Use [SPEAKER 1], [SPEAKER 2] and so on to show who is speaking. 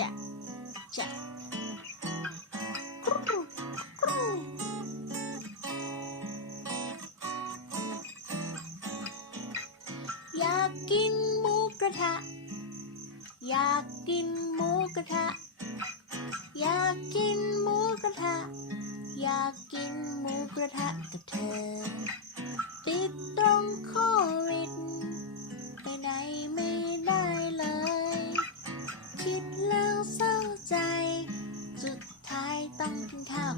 [SPEAKER 1] จะจะอยากกินหมูกระทะอยากกินหมูกระทะอยากกินหมูกระทะอยากกินหมูกระทะกับเธอติดตรงคอ